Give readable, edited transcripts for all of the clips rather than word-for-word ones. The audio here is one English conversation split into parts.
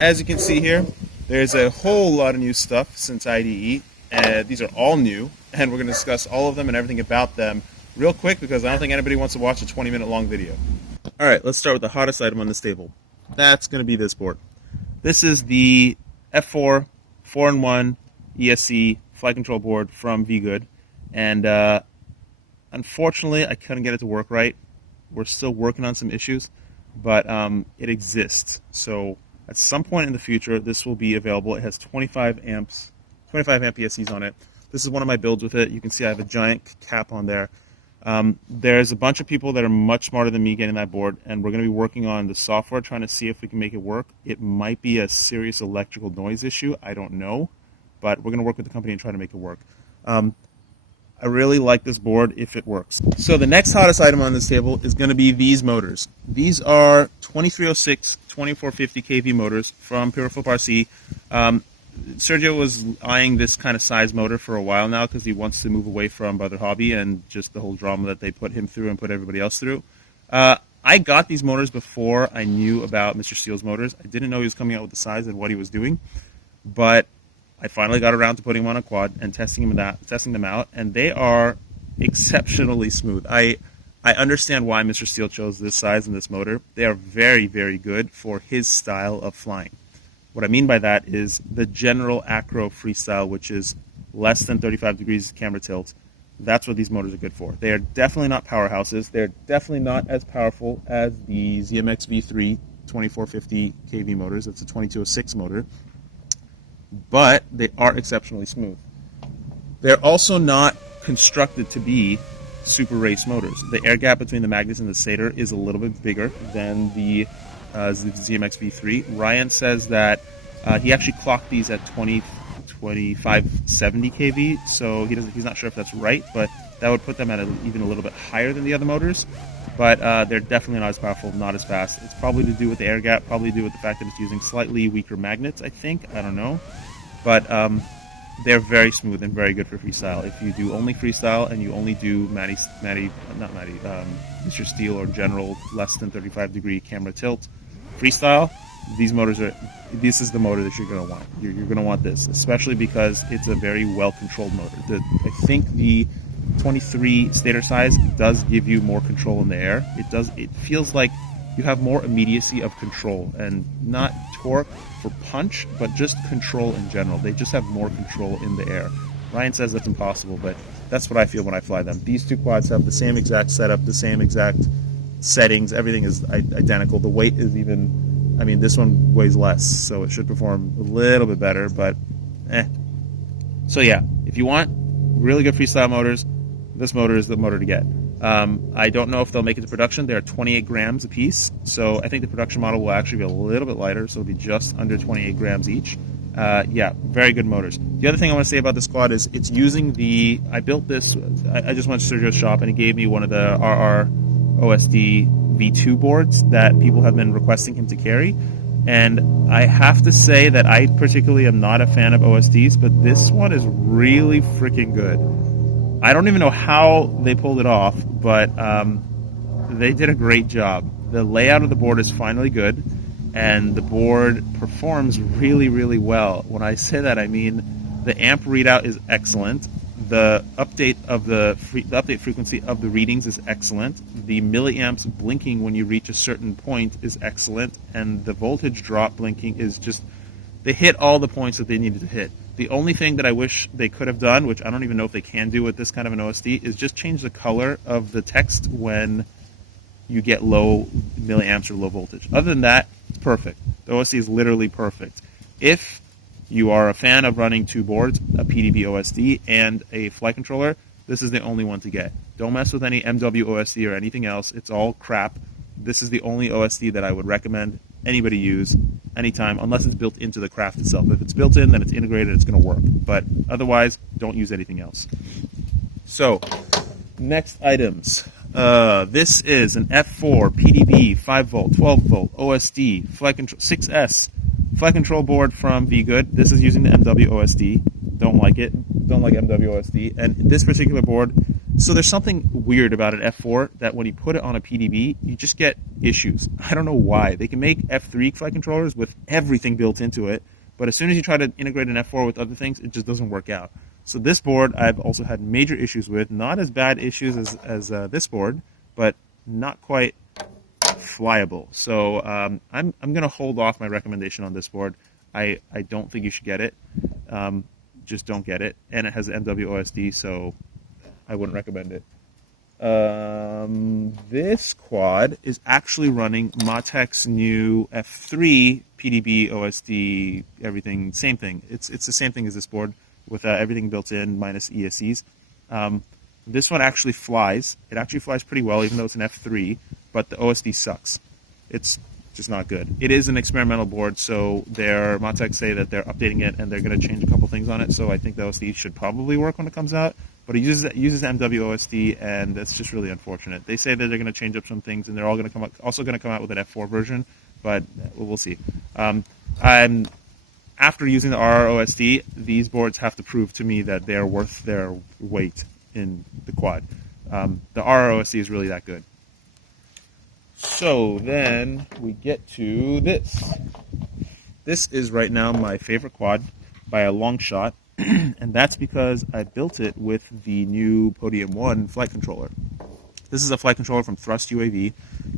As you can see here, there's a whole lot of new stuff since IDE. These are all new, and we're going to discuss all of them and everything about them real quick because I don't think anybody wants to watch a 20-minute long video. Alright, let's start with the hottest item on this table. That's going to be this board. This is the F4 4-in-1 ESC flight control board from VGood, and unfortunately I couldn't get it to work right. We're still working on some issues, but it exists. So at some point in the future, this will be available. It has 25 amp ESCs on it. This is one of my builds with it. You can see I have a giant cap on there. There's a bunch of people that are much smarter than me getting that board, and we're going to be working on the software, trying to see if we can make it work. It might be a serious electrical noise issue. I don't know, but we're going to work with the company and try to make it work. I really like this board if it works. So the next hottest item on this table is going to be these motors. These are 2306 2450 kV motors from Phobar C. Sergio was eyeing this kind of size motor for a while now because he wants to move away from Brother Hobby and just the whole drama that they put him through and put everybody else through. I got these motors before I knew about Mr. Steele's motors. I didn't know he was coming out with the size and what he was doing, but I finally got around to putting them on a quad and testing them out, and they are exceptionally smooth. I understand why Mr. Steele chose this size and this motor. They are very, very good for his style of flying. What I mean by that is the general acro freestyle, which is less than 35 degrees camera tilt. That's what these motors are good for. They are definitely not powerhouses. They're definitely not as powerful as the ZMX V3 2450 kV motors. It's a 2206 motor. But they are exceptionally smooth. They're also not constructed to be super race motors. The air gap between the Magnus and the Satyr is a little bit bigger than the ZMX V3. Ryan says that he actually clocked these at 2570 kV, so he's not sure if that's right, but that would put them at even a little bit higher than the other motors. But they're definitely not as powerful, not as fast. It's probably to do with the air gap, probably to do with the fact that it's using slightly weaker magnets, I think. I don't know. But they're very smooth and very good for freestyle. If you do only freestyle and you only do Mr. Steele or general less than 35 degree camera tilt freestyle, this is the motor that you're going to want. You're going to want this, especially because it's a very well-controlled motor. I think the 23 stator size does give you more control in the air. It feels like you have more immediacy of control, and not torque for punch, but just control in general. They just have more control in the air. Ryan says that's impossible, but that's what I feel when I fly them. These two quads have the same exact setup, the same exact settings. Everything is identical. The weight is even, I mean, this one weighs less, so it should perform a little bit better, but So yeah, if you want really good freestyle motors, this motor is the motor to get. I don't know if they'll make it to production. They're 28 grams a piece, so I think the production model will actually be a little bit lighter, so it'll be just under 28 grams each. Yeah, very good motors. The other thing I want to say about this quad is it's using I built this, I just went to Sergio's shop and he gave me one of the RR OSD V2 boards that people have been requesting him to carry. And I have to say that I particularly am not a fan of OSDs, but this one is really freaking good. I don't even know how they pulled it off, but they did a great job. The layout of the board is finally good, and the board performs really, really well. When I say that, I mean the amp readout is excellent. The update frequency of the readings is excellent. The milliamps blinking when you reach a certain point is excellent, and the voltage drop blinking is just, they hit all the points that they needed to hit. The only thing that I wish they could have done, which I don't even know if they can do with this kind of an OSD, is just change the color of the text when you get low milliamps or low voltage. Other than that, it's perfect. The OSD is literally perfect. If you are a fan of running two boards, a PDB OSD and a flight controller, this is the only one to get. Don't mess with any MW OSD or anything else. It's all crap. This is the only OSD that I would recommend anybody use anytime, unless it's built into the craft itself. If it's built in, then it's integrated, it's going to work. But otherwise, don't use anything else. So, next items. This is an F4 PDB 5V, 12V OSD flight control 6S flight control board from VGood. This is using the MW OSD. Don't like it. Don't like MW OSD. And this particular board So there's something weird about an F4 that when you put it on a PDB, you just get issues. I don't know why. They can make F3 flight controllers with everything built into it, but as soon as you try to integrate an F4 with other things, it just doesn't work out. So this board I've also had major issues with. Not as bad issues as this board, but not quite flyable. So I'm going to hold off my recommendation on this board. I don't think you should get it. Just don't get it. And it has MWOSD, so I wouldn't recommend it. This quad is actually running Matek's new F3 PDB OSD, everything, same thing. It's the same thing as this board with everything built in minus ESCs. This one actually flies. It actually flies pretty well, even though it's an F3, but the OSD sucks. It's just not good. It is an experimental board, so Matek say that they're updating it and they're going to change a couple things on it, so I think the OSD should probably work when it comes out. But it uses MWOSD, and that's just really unfortunate. They say that they're going to change up some things, and they're all going to also going to come out with an F4 version, but we'll see. After using the RROSD, these boards have to prove to me that they are worth their weight in the quad. The RROSD is really that good. So then we get to this. This is right now my favorite quad by a Longshot. And that's because I built it with the new Podium 1 flight controller. This is a flight controller from Thrust UAV.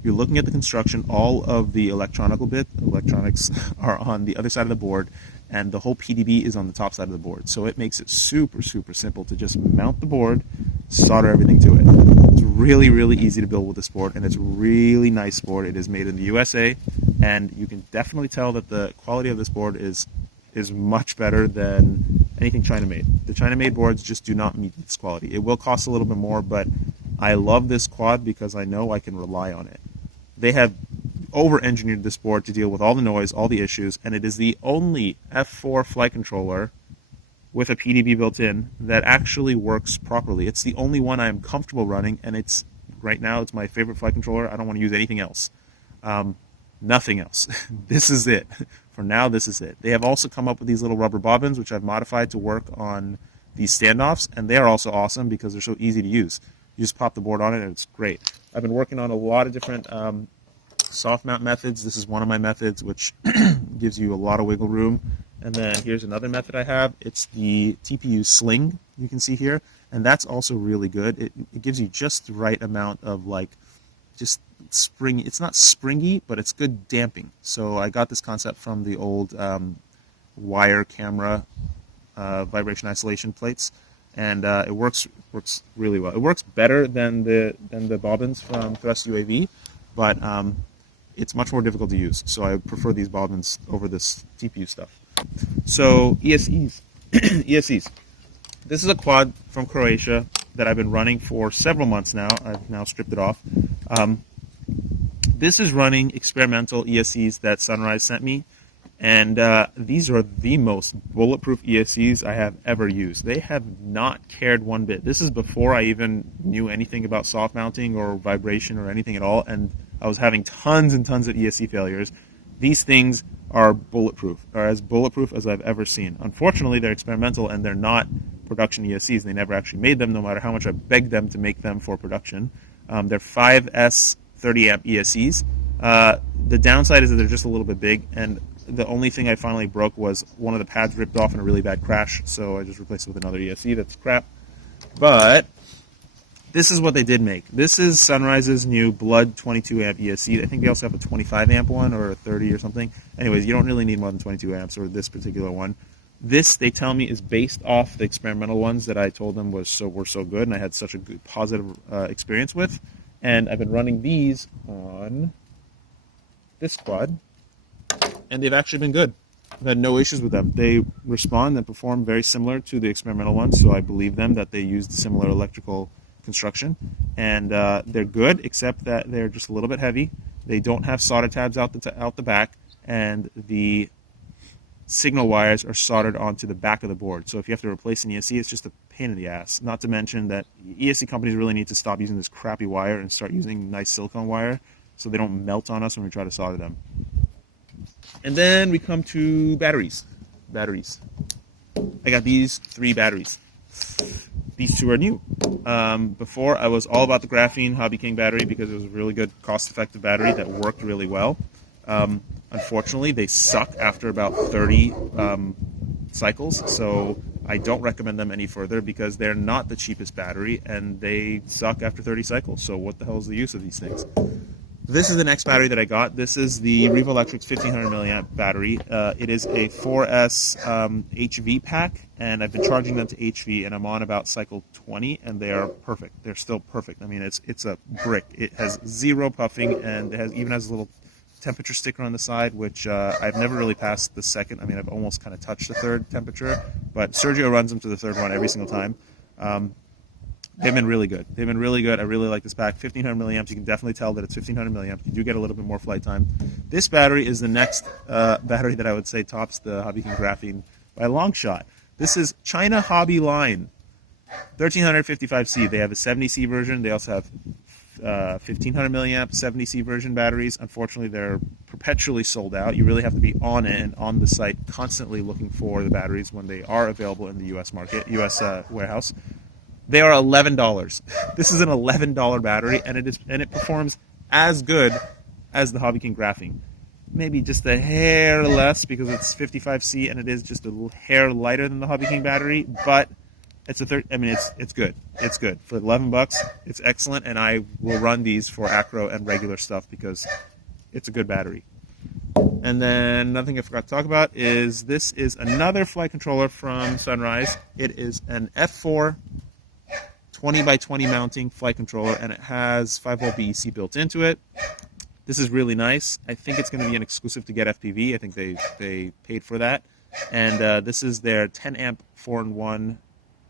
You're looking at the construction. All of the electronics are on the other side of the board, and the whole PDB is on the top side of the board. So it makes it super, super simple to just mount the board, solder everything to it. It's really, really easy to build with this board, and it's a really nice board. It is made in the USA, and you can definitely tell that the quality of this board is much better than anything China-made. The China-made boards just do not meet this quality. It will cost a little bit more, but I love this quad because I know I can rely on it. They have over-engineered this board to deal with all the noise, all the issues, and it is the only F4 flight controller with a PDB built in that actually works properly. It's the only one I'm comfortable running, and right now it's my favorite flight controller. I don't want to use anything else. Nothing else. This is it. For now, this is it. They have also come up with these little rubber bobbins, which I've modified to work on these standoffs, and they are also awesome because they're so easy to use. You just pop the board on it, and it's great. I've been working on a lot of different soft mount methods. This is one of my methods, which gives you a lot of wiggle room. And then here's another method I have. It's the TPU sling, you can see here, and that's also really good. It gives you just the right amount of just springy. It's not springy, but it's good damping. So I got this concept from the old wire camera vibration isolation plates, and it works really well. It works better than the bobbins from Thrust UAV, but it's much more difficult to use. So I prefer these bobbins over this TPU stuff. So ESEs, ESEs. This is a quad from Croatia that I've been running for several months now. I've now stripped it off. This is running experimental ESCs that Sunrise sent me, and these are the most bulletproof ESCs I have ever used. They have not cared one bit. This is before I even knew anything about soft mounting or vibration or anything at all, and I was having tons and tons of ESC failures. These things are bulletproof, or as bulletproof as I've ever seen. Unfortunately, they're experimental and they're not production ESCs. They never actually made them, no matter how much I begged them to make them for production. They're 5S 30 amp ESCs. The downside is that they're just a little bit big, and the only thing I finally broke was one of the pads ripped off in a really bad crash, so I just replaced it with another ESC. That's crap. But this is what they did make. This is Sunrise's new Blood 22 amp ESC. I think they also have a 25 amp one or a 30 or something. Anyways, you don't really need more than 22 amps or this particular one. This, they tell me, is based off the experimental ones that I told them were so good, and I had such a good positive experience with. And I've been running these on this quad, and they've actually been good. I've had no issues with them. They respond and perform very similar to the experimental ones, so I believe them that they used similar electrical construction. And they're good, except that they're just a little bit heavy. They don't have solder tabs out the back, and the signal wires are soldered onto the back of the board. So if you have to replace an ESC, it's just a pain in the ass. Not to mention that ESC companies really need to stop using this crappy wire and start using nice silicone wire so they don't melt on us when we try to solder them. And then we come to batteries. I got these 3 batteries. these two are new. Before, I was all about the graphene Hobby King battery because it was a really good, cost-effective battery that worked really well. Unfortunately, they suck after about 30 cycles, so I don't recommend them any further because they're not the cheapest battery and they suck after 30 cycles. So what the hell is the use of these things? This is the next battery that I got. This is the Revo Electric's 1500 milliamp battery. It is a 4S HV pack, and I've been charging them to HV, and I'm on about cycle 20, and they are perfect. They're still perfect. I mean, it's a brick. It has zero puffing, and it even has a little temperature sticker on the side, which I've never really passed the second. I mean, I've almost kind of touched the third temperature, but Sergio runs them to the third one every single time. They've been really good. They've been really good. I really like this pack. 1500 milliamps. You can definitely tell that it's 1500 milliamps. You do get a little bit more flight time. This battery is the next battery that I would say tops the Hobby King Graphene by a long shot. This is China Hobby Line 1355C. They have a 70C version. They also have 1500 milliamp 70C version batteries. Unfortunately, they're perpetually sold out. You really have to be on it and on the site constantly looking for the batteries when they are available in the U.S. market, U.S. warehouse. They are $11. This is an $11 battery, and it performs as good as the Hobby King Graphene. Maybe just a hair less because it's 55C, and it is just a little hair lighter than the Hobby King battery. But it's it's good. It's good for $11. It's excellent, and I will run these for acro and regular stuff because it's a good battery. And then another thing I forgot to talk about is this is another flight controller from Sunrise. It is an F4 20x20 mounting flight controller, and it has 5-volt BEC built into it. This is really nice. I think it's going to be an exclusive to Get FPV. I think they paid for that. And this is their 10 amp 4-in-1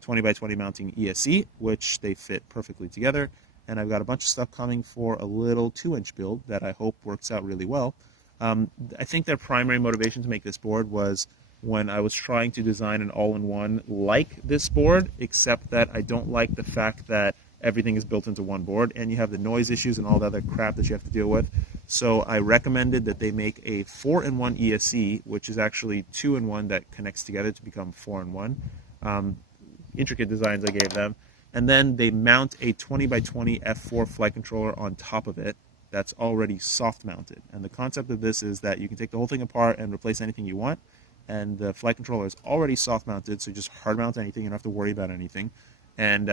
20x20 mounting ESC, which they fit perfectly together. And I've got a bunch of stuff coming for a little 2-inch build that I hope works out really well. I think their primary motivation to make this board was when I was trying to design an all-in-one like this board, except that I don't like the fact that everything is built into one board and you have the noise issues and all the other crap that you have to deal with. So I recommended that they make a 4-in-1 ESC, which is actually 2-in-1 that connects together to become 4-in-1. Intricate designs I gave them. And then they mount a 20x20 F4 flight controller on top of it that's already soft mounted. And the concept of this is that you can take the whole thing apart and replace anything you want. And the flight controller is already soft mounted, so you just hard mount anything. You don't have to worry about anything. And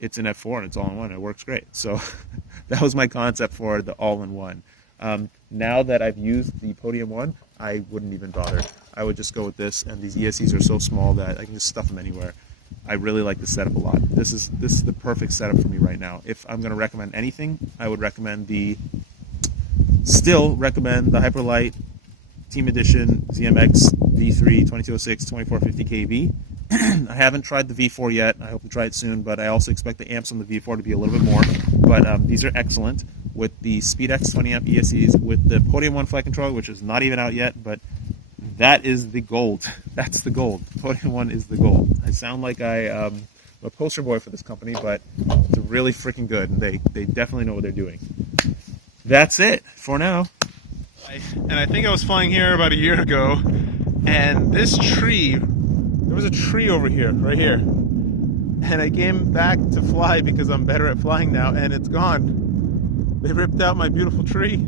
it's an F4 and it's all in one. It works great. So that was my concept for the all-in-one. Now that I've used the Podium one, I wouldn't even bother. I would just go with this, and these ESCs are so small that I can just stuff them anywhere. I really like the setup a lot. This is the perfect setup for me right now. If I'm going to recommend anything, I would still recommend the Hyperlight Team Edition ZMX V3 2206 2450 kV. I haven't tried the V4 yet. I hope to try it soon, but I also expect the amps on the V4 to be a little bit more. But these are excellent with the SpeedX 20 amp ESCs, with the Podium 1 flight controller, which is not even out yet, but that is the gold. That's the gold. Podium 1 is the gold. I sound like I'm a poster boy for this company, but it's really freaking good, and they definitely know what they're doing. That's it for now. And I think I was flying here about a year ago, and this tree, there was a tree over here, right here. And I came back to fly because I'm better at flying now, and it's gone. They ripped out my beautiful tree.